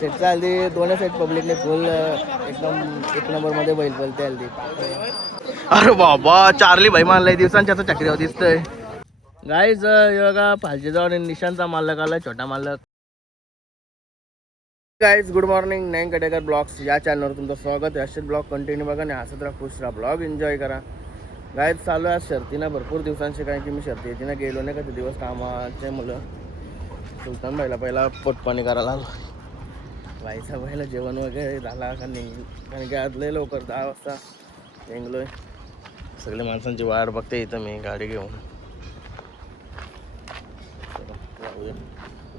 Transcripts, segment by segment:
सेटचा हल्दी दोन्ही सेट पब्लिकने फुल एकदम एक नंबरमध्ये बैल बोलते हल्दी. अरे बाबा चार्ली भाई मानलाय दिवसांच्या आता चक्रीवर दिसतंय. गाईज बघा पालजी जाऊन निशांचा मालक आला, छोटा मालक. Guys good morning. Nain Katekar blogs या चॅनलवर तुमचं स्वागत आहे. असेच ब्लॉग कंटिन्यू बघा आणि हसत राहा, खुश राहा, ब्लॉग एन्जॉय करा. गाईज चालू आहे शर्तीनं भरपूर दिवसांशी, कारण की मी शर्तीनं गेलो नाही का ते दिवस कामाचे मुलं. सुलतान भाईला पहिला पोटपाणी करायला आलो. व्हायचा पहिला जेवण वगैरे झाला का नाही, कारण की आज लय लवकर 10 वाजता निघलोय. सगळे माणसांची वाट बघते इथं मी गाडी घेऊन.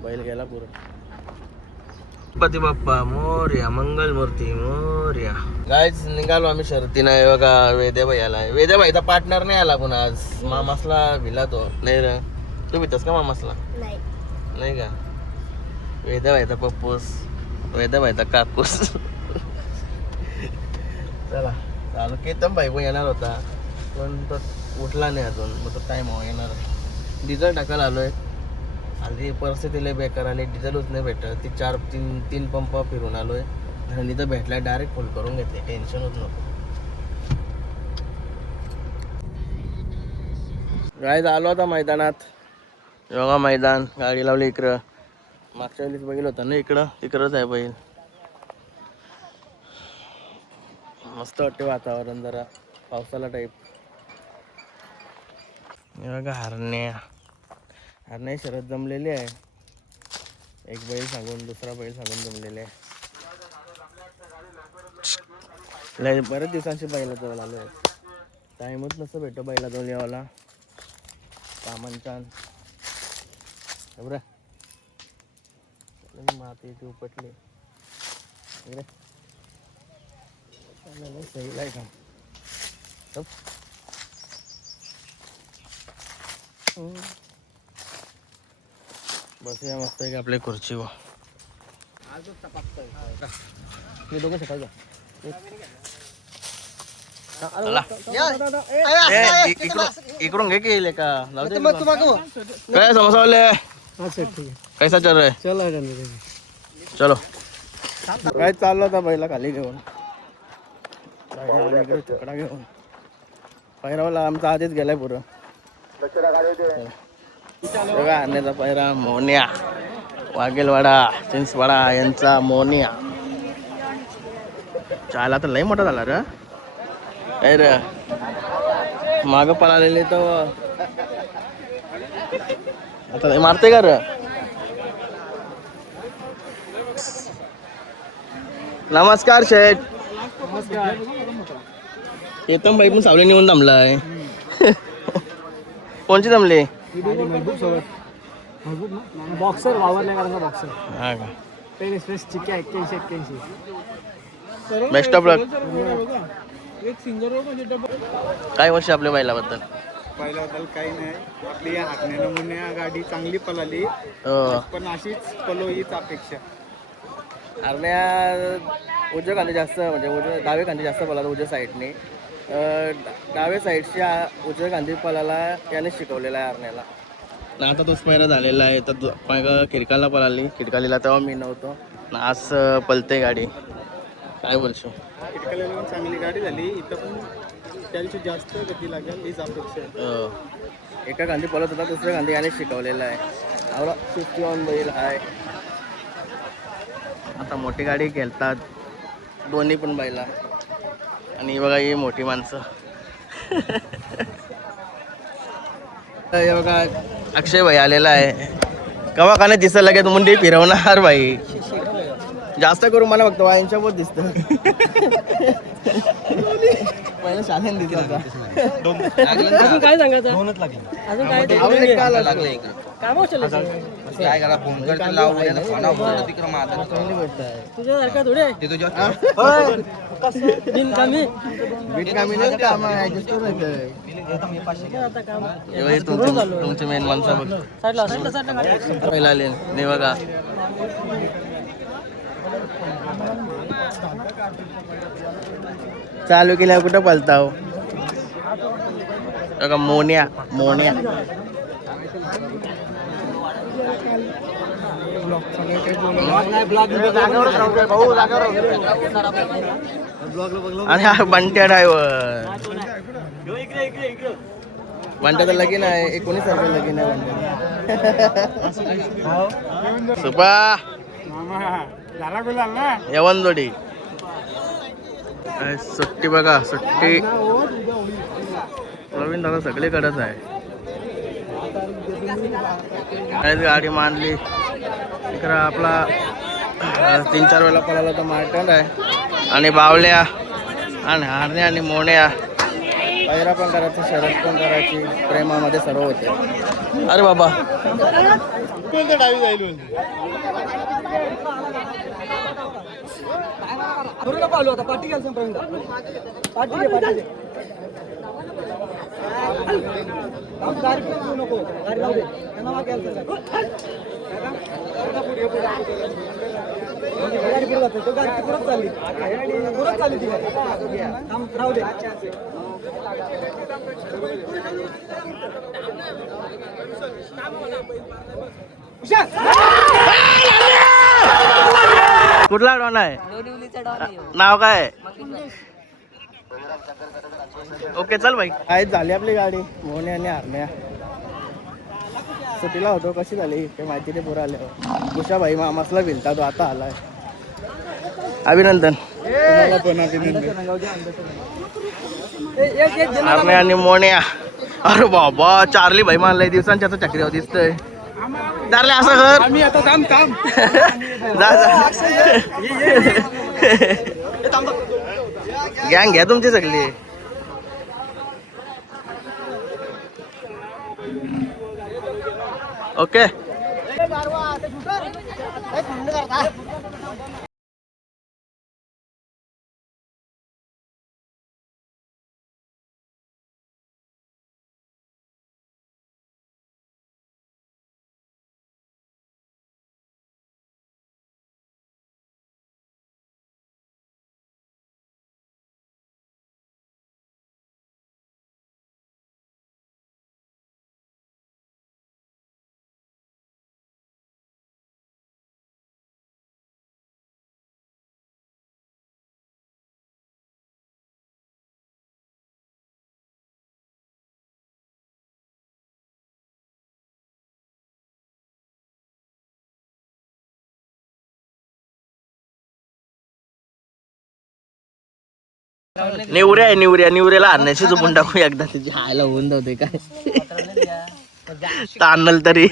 बैल गेला पुरं. गणपती बाप्पा मोरया, मंगल मूर्ती मोरया. गायच निघालो आम्ही शर्तीनं. बघा वेद्या भाई आलाय. वेद्या भाईचा पार्टनर नाही आला पण आज. मामासला भिला तो नाही रे. तू भितस का मामासला? नाही का? वेद्या भाईचा पप्पूस, वेद्या भाईचा काकूस. चला चालू. केतन भाई पण येणार होता पण तो उठला नाही अजून, मग तो टाइम येणार. डिझेल टाकायला आलोय. आधी परिस्थिती लय बेकार आली, डिझेलच नाही भेटत. तीन पंप फिरून आलोय आणि इथं भेटला डायरेक्ट फुल करून घेतले. टेन्शनच नको. गाईज आलो होता मैदानात. योगा मैदान. गाडी लावली इकडं. मागच्या वेळेस बघितलं होतं ना इकडं, तिकडंच आहे बैल. मस्त वाटते वातावरण, जरा पावसाला टाईप. बघा हरण्या शरद जमलेली आहे. एक बैल सांगून दुसरा बैल सांगून जमलेले आहे. लय बऱ्याच दिवसांची बैला जवळ आलो आहे. टाईमच नसतं भेटतो बैला जवळ यावाला. सामान बरं माती ती उपटली. सही आहे का? बसूया मस्त आहे की आपल्या खुर्चीवर. हे दोघं सकाळ जा. इकडून घे की का काय समोसा वाले. कैसा चल रहा है? चलो. काय चाललं होता बैला खाली घेऊन, तुकडा घेऊन. पैरावाला आमचा आधीच गेलाय पुरं. बघा आणण्याचा पैरा मोन्या, वाघेलवाडा चिंचवाडा यांचा मोन्या. चायला तर लय मोठा झाला रे. अरे माग पळालेले तर आता मारते का रे? नमस्कार शेठ. येतम भाई पण सावली निघून जमलाय. कोणची जमली? बॉक्सर वावरल्या कारण बॉक्सर. हा का? पेन एक्सप्रेस चिक्या 81. Best of luck. काय वर्ष आपल्या बैलाबद्दल? बैलाबद्दल काही नाही. आपली या हाकण्या नमुन्या गाडी चांगली पळाली, पण अशीच पलो हीच अपेक्षा. हरण्या उजव्या खांदी जास्त, म्हणजे डावे खांदी जास्त पळाला उजव्या साईडने. डाव्या साईडच्या उजव्या खांदी पळाला याने शिकवलेला आहे हरण्याला. आता तोच पहिला झालेला आहे. तर खिडकाला पळाली, खिडकालीला तेव्हा मी नव्हतो. आज पलते गाडी. काय बोलशो? खिडकालीला चांगली गाडी झाली. इथं पण त्या दिवशी जास्त गती लागेल हीच अपेक्षा. एका गांधी पळत होता, दुसऱ्या गांधी याने शिकवलेला आहे. आवडा 51 बैल आहे. आता मोठी गाडी खेळतात दोन्ही पण बैला. आणि बघा ही मोठी माणसं. हे बघा अक्षय भाई आलेला आहे. कवा का नाही दिसायला लागेल मुंडी फिरवणार भाई. जास्त करून मला फक्त वाईनच्या बोत दिसत. पहिलं शाळेत दिसत होता. अजून काय सांगायचं? दोनच लागले. अजून काय लागले काय करा फोन करते लावून ना फोन आवर तिकडे माझा चांगली गोष्ट आहे. तुझ्यासारखा थोडे ते तुझ्या बिनकामी नाही काम ऍडजस्ट करून आता काम तुमचे मेन माणसं बघ साईडला पहिला आले नाही बघा. चालू केल्या कुठं पळताव? बघा मोन्या. आणि हा बंट्या ड्रायव्हर. बंट्याचं लगीन आहे 19 तारखेला लगीन आहे बंट्या. सुपा यवन जोडी सुट्टी बघा सुट्टी प्रवीण दादा सगळीकडेच आहे. गाडी मानली इकडं आपला 3-4 वेळेला पळाला तर मार्टंड आहे आणि बावल्या आणि हारणे आणि मोण्या. पैरा पण करायची शरद पण करायची प्रेमामध्ये सर्व होते. अरे बाबा कुठला डॉन आहे नाव काय? ओके चल भाई. आहेत झाली आपली गाडी मोहने आणि हरण्या. सुट्टीला होतो कशी झाली ते माहिती नाही पुरा आल्यावर. उषा भाई मामासला भिलता तो आता आलाय. अभिनंदन तुम्हाला पण अभिनंदन. हरण्या आणि मोन्या. अरे बाबा चार्ली भाई मानलाय दिवसांच्या आता चक्रीवर दिसतंय. चार्ली असं कर आम्ही आता काम काम जा जा गँग घ्या तुमची सगळी. ओके निवऱ्या आहे निवऱ्याला आणण्याची झोपून टाकू एकदा त्याची हायला होऊन जाते काय ताणल तरी.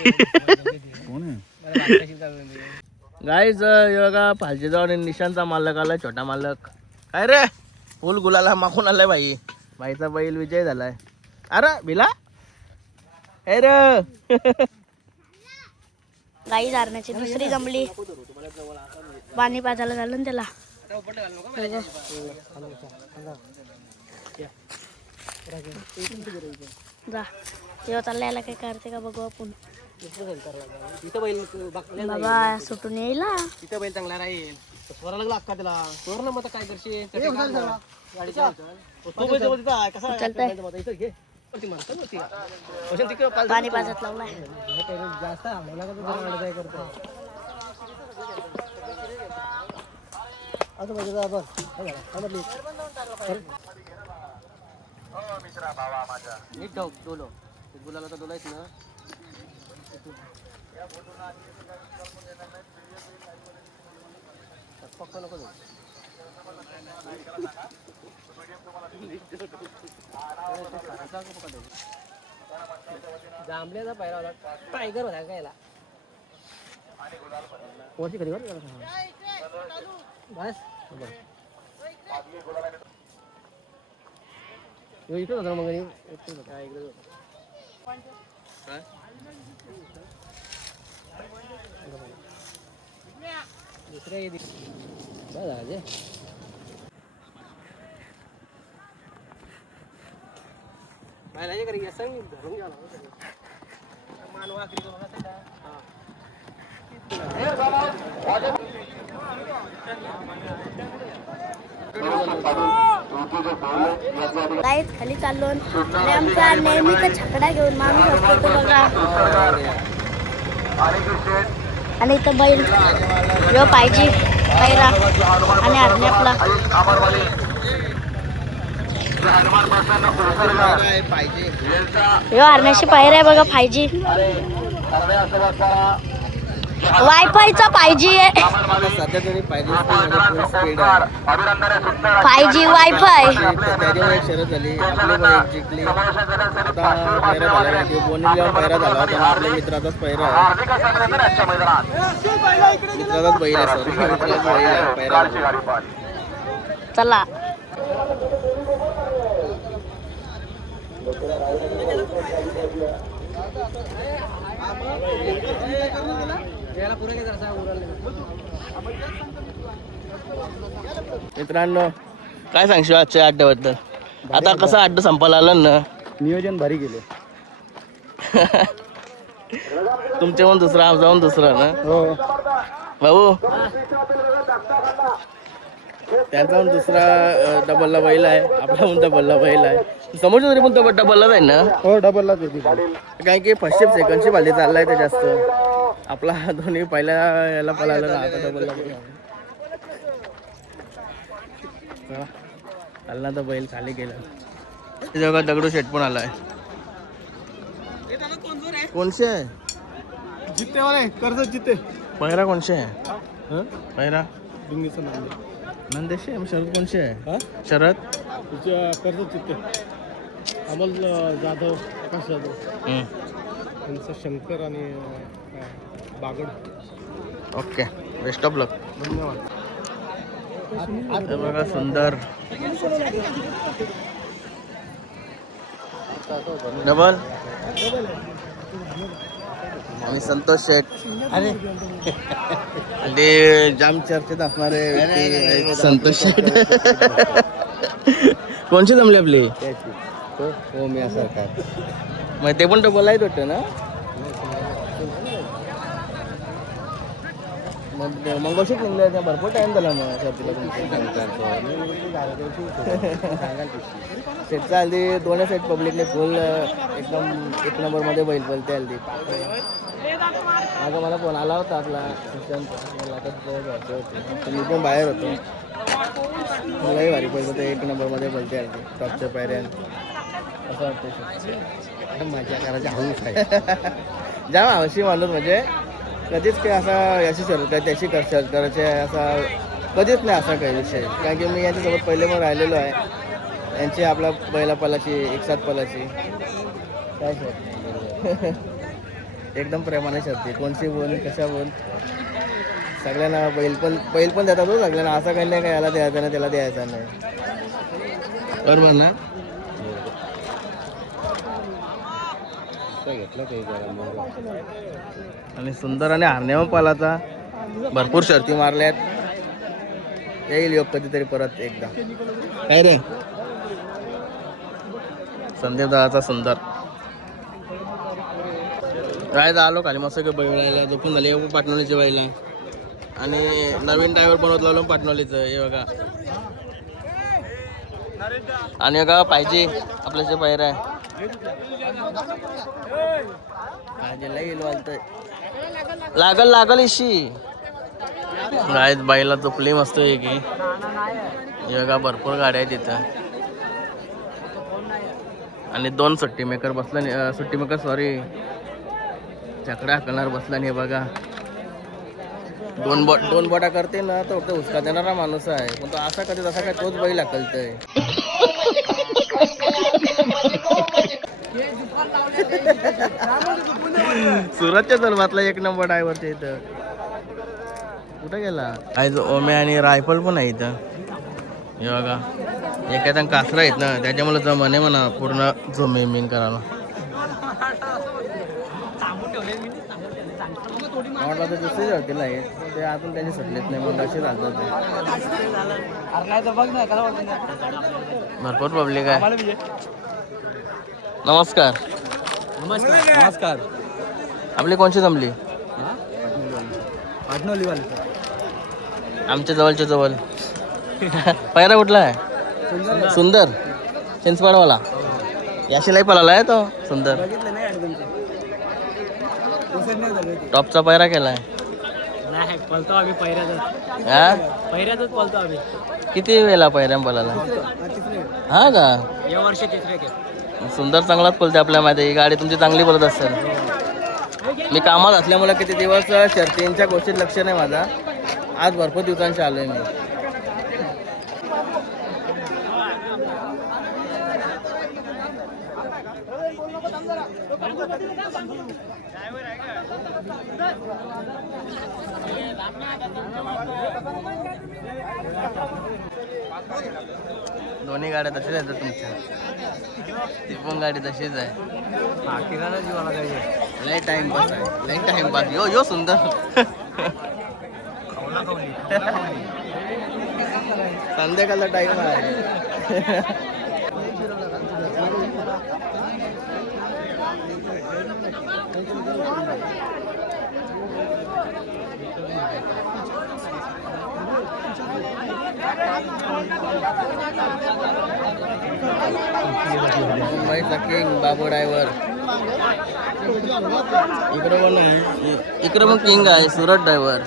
गाईच बघा फालचे जाऊन निशांचा मालक आलाय छोटा मालक. काय रे फुल गुलाला मागून आलाय भाई. भाईचा बैल विजय झालाय. अरे भिला हे रे गाई धारण्याची दुसरी जमली. पाणी पाजायला झालं ना त्याला. जा तेव्हा चालला याला काय करते का बघू आपण. बाबा सुटून येईला तिथं बैल चांगला राहील. स्वरा लागला अक्का त्याला स्वर ना मग काय करशील. पाणी पाजत लावलाय. गुलाला तर डोलायच ना. पक्का नको जाऊ. जांभल्याचा पायरा होता टायगर होता काय याला कोणती कधी बस इकडे होता मग इकडे दुसऱ्या धरून घ्या मानवा गाईत खाली चाललो आणि आमचा नेहमीचा छकडा घेऊन माणूस असतो तो बघा. आणि इथं बैल ह्यो पाहिजे पैरा आणि हरणे आपला पाहिजे ह्यो हरण्याशी पैरा आहे बघा पाहिजे वायफायचा पाहिजे सध्या तरी पाहिजे फुल स्पीड आहे. पाहिजे वायफाय त्याच्यावर एक शरद झाली आपली पण एक जिंकली आता पैरा झाला बोनी जेव्हा पैरा झाला होता आपल्या मित्राचाच पैरा आहे मित्राचाच बैल आहे सॉरी मित्राचाच बैल आहे पैरा चला मित्रांनो काय सांगशील आजच्या अड्ड्याबद्दल आता कसं अड्डा संपायला आलं ना नियोजन भारी केले. तुमच्याहून दुसरा आमच्याहून दुसरा ना हो भाऊ त्यांचा दुसरा डबलला बैल आहे आपला पण डबलला बैल आहे समोरच्या तरी पण तो डबलला जाईल ना हो डबललाच होती. काय की फर्स्ट शिप सेकंड शिप आली चाललाय ते जास्त आपला दोन्ही पहिल्या याला पळाला ना आता डबलला आला तर बैल खाली गेला जगा दगडू शेट पण आलाय कोणचे आहे जिते वाले कर्ज जिते पहिरा कोणचे आहे पहिरा डिंगीचं नाव नंदेश आहे शरद कोणचे आहे शरद कर्ज जिते अमोल जाधव प्रकाश जाधव त्यांचं शंकर आणि बागड. ओके बेस्ट ऑफ लक धन्यवाद. हे बघा सुंदर डबल आणि संतोष शेठ अरे आणि जाम चर्चेत असणारे व्यक्ती संतोष शेठ कोणची जमली आपली हो मी असं काय मग ते पण डबल आहेत वाटतं ना मग मंगळसूत्र निघलं त्या भरपूर टाइम झाला मग शर्तीला सेटचा हल्दी दोन्ही सेट पब्लिकने फुल एकदम एक नंबरमध्ये बैल बोलते हल्दी मागं मला फोन आला होता आपला मला आता मी पण बाहेर होतो मलाही भारी पडलं ते एक नंबरमध्ये बोलते हल्दी टॉपच्या पायऱ्यान असं वाटतं माझ्या घराच्या हौस आहे. जाम हौशी माणूस म्हणजे कधीच काही असा याची शर्यत आहे त्याची शर्यत करायची आहे असा कधीच नाही असा काही विषय कारण की मी यांच्यासोबत पहिले पण राहिलेलो आहे यांची आपला बैला पलाची एक साथ पलाची काय शर्त एकदम प्रेमाने शर्ती कोणची बोल कशा बोल सगळ्यांना बैल पण देतात हो सगळ्यांना असं काही नाही काय याला द्यायचं नाही त्याला द्यायचं नाही बरोबर ना घेतलं काही आणि सुंदर आणि हरण्यावर पालाचा भरपूर शर्ती मारल्यात येईल योग कधीतरी परत एकदा काय रे संदीप दादाचा सुंदर काय आलो खाली मस्त बैलायला झोपून झाली पाटणवलीच्या बैला आणि नवीन ड्रायव्हर बनवत लावलो पाटणवलीचं हे बघा आणि बघा पाहिजे आपल्या जे बाहेर आहे लागल लागल इशी गाय बाईला झोपली मस्त आहे की बघा भरपूर गाड्या आहेत तिथं आणि दोन सुट्टी मेकर बसला सुट्टी मेकर सॉरी चकड्या हाकलणार बसला नाही बघा दोन बोटा करते ना तर फक्त हुसका देणारा माणूस आहे पण तो असा कधी तसा काय तोच बैल हाकलतोय सुरतच्या सर्वातला एक नंबर ड्रायव्हरच्या इथं कुठं गेला आज ओमे आणि रायफल पण आहे इथं हे बघा एखादा कासरा आहेत ना त्याच्यामुळे जमणे म्हणा पूर्ण जमीन करायला म्हटलं तर दुसरी जळतील आहे ते अजून त्यांनी सुटलेत नाही मग असे चालतात भरपूर पब्लिक आहे नमस्कार नमस्कार. आपली कोणची जमली आमच्या जवळच्या जवळ पहिला कुठला आहे सुंदर चिंचपाडवाला याशिलाई पळाला आहे तो सुंदर टॉपचा पैरा केलाय नाही पळतो आम्ही पहिऱ्यातच हा पळतो आम्ही. किती वेळेला पहिऱ्या बोलायला हा का या वर्षी तिसरे के. सुंदर चांगलाच पळते आपल्या माहिती. ही गाडी तुमची चांगली पळत असेल. मी कामात असल्यामुळे किती दिवस शर्तींच्या गोष्टीत लक्ष नाही माझा. आज भरपूर दिवसांशी आलोय मी. दोन्ही गाड्या तशाच आहेत तुमच्या. ती पण गाडी तशीच आहे. लय टाइमपास आहे लय टाइमपास. यो यो सुंदर संध्याकाळचा टाइम आहे. मुंबईचा किंग बाबू ड्रायव्हर. इकडे पण आहे. इकडे पण किंग आहे सुरत ड्रायव्हर.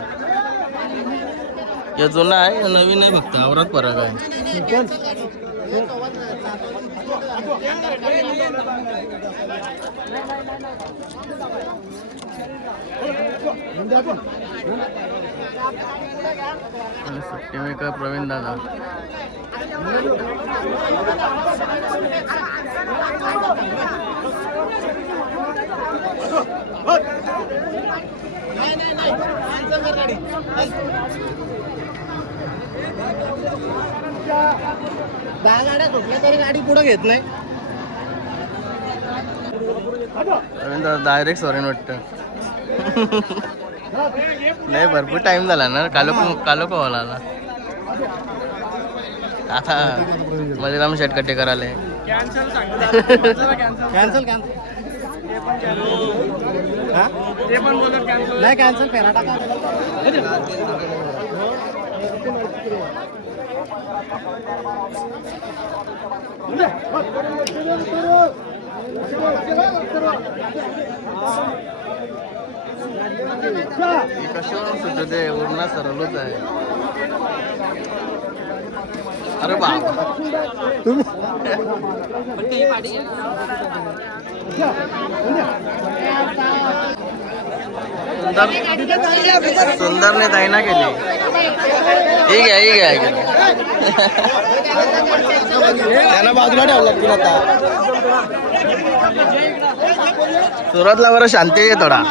हे जुना आहे हे नवीन आहे फक्त आवरात फरक आहे. सुट्टी मेकर प्रवीण दादा. दहा गाड्या सुटल्या तरी गाडी पुढे घेत नाही. प्रवीण दादा डायरेक्ट सॉरी वाटतं. नाही भरपूर टाइम झाला ना. कालो आला आता बलिराम शेटकट्टे करायला. कॅन्सल नाही कॅन्सल फेरा टाका. कशावर सुटत ते उरणा सरळच आहे. अरे बाप सुंदरने दायना केली. ठीक आहे त्यांना बाजूला ठेवलं की आता. सुरतला बरं शांती आहे थोडा.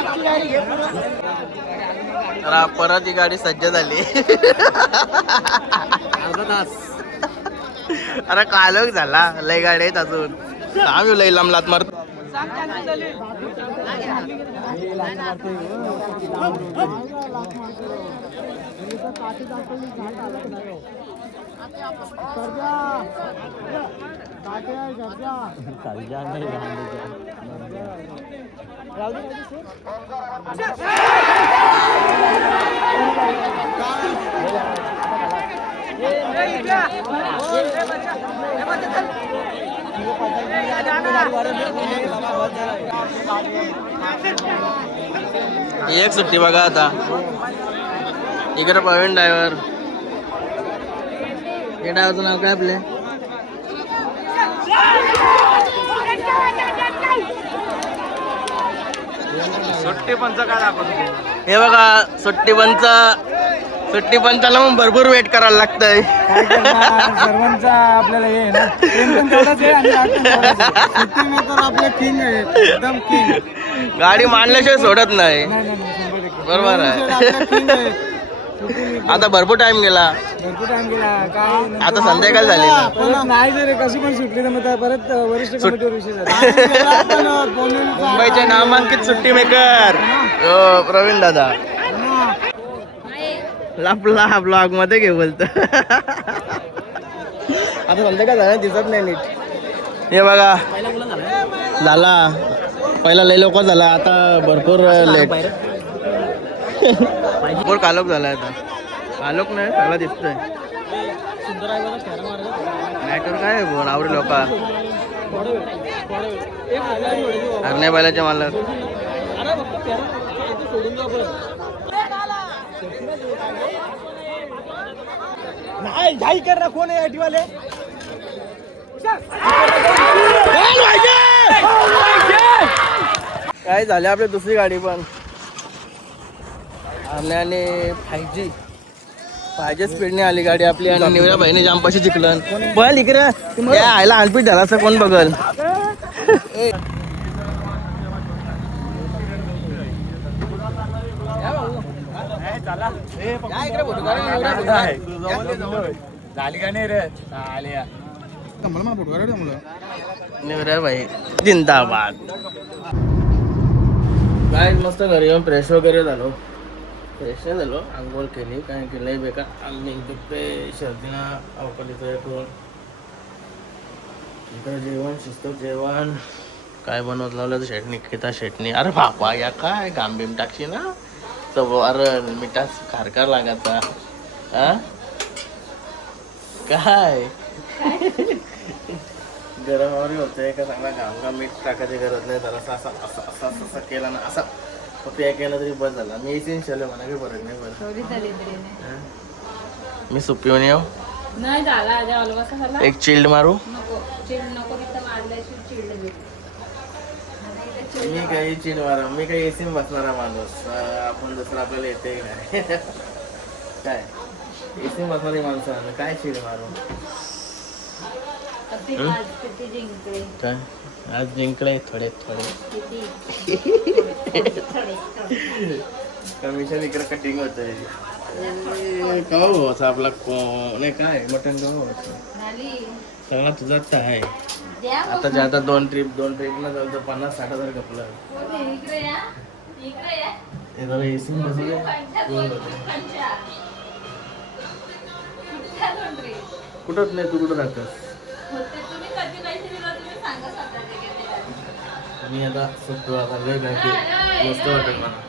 तर परत ही गाडी सज्ज झाली. अरे कालोक झाला. लय गाडी आहेत अजून. आम्ही लय लांब लात मारतो. एक सुट्टी बघा आता. इकडे प्रवीण ड्रायव्हर. हे ड्रायव्हरचं नाव काय आपले? सुट्टी पंच काय दाखवतो. हे बघा सुट्टी पंचाला मग भरपूर वेट करायला लागतंय. सर्वांचा आपल्याला हे आहे ना. सुट्टी मेकर आपले किंग आहे एकदम किंग. गाडी मांडल्याशिवाय सोडत नाही. बरोबर आहे. आता भरपूर टाइम गेला. काय आता संध्याकाळ झाली ना. नाही जर कशी पण सुटली तर मग परत वरिष्ठ कमिटीवर विषय झाला. मुंबईचे नामांकित सुट्टी मेकर प्रवीण दादा. आपला ब्लॉग मध्ये घेऊ बोलत. आता संध्याकाळ झालं दिसत नाही नीट. हे बघा झाला. पहिला लय लवकर झाला. आता भरपूर लेट. भरपूर कालोख झाला. आता कालोख नाही सगळा दिसतोय. मॅटर काय बोल आवडे लोक. हरण्या बैलाचे मालक. नाही घाई कर ना, कोण आहे आठीवाले? काय झाले आपली दुसरी गाडी पण आणि 5G स्पीडने आली गाडी आपली आणि निवऱ्या बहिणी जांपाशी चिकलन बघ इकडे या आयला आलपीट झाला असं कोण बघल. झाली का नाही रे? निवऱ्या भाई जिंदाबाद. काय मस्त घरी येऊन फ्रेश वगैरे झालो. फ्रेश नाही झालो, आंघोळ केली काय की लई बेकार आम्ही दुप्पे शर्दीनं अवकाळीचं करून इकडं जेवण शिस्त जेवण काय बनवत लावलं तर शेटणी खेता शेटणी. अरे बापा या काय गांबीम टाकशी ना तर अरे मिठास खारकार लागायचा. हा काय गरमावरी होते का चांगला घामघाम मीठ टाकायची गरज नाही. तर असा असा असा असा असा केला ना असा फक्त या केला तरी बस झाला. मी इसेन्शियल आहे म्हणा काही फरक नाही बरं. मी सुपिवून येऊ नाही झाला आधी अलवासा झाला एक चिल्ड मारू. नको चिड नको तिथं मारल्याशिवाय चिडलं मी. मी काही चिड मारा मी काही एसी बसणारा माणूस. आपण दुसरं आपल्याला येते नाही काय एसी बसणारी माणसं काय चिड मारू. किती जिंकले काय आज जिंकले थोडे थोडे कमिशन इकडे कटिंग होतंय. कवा भावाचा आपला नाही काय मटन कवा भावाचं सगळा तुझा तर आहे. आता जे आता दोन ट्रिप न जाऊ तर 50-60 हजार कपलं. हे जरा एसी बसले कुठंच नाही. तू कुठं राहतस? मी आता सुटतो आता लय काय की मस्त वाटेल मला.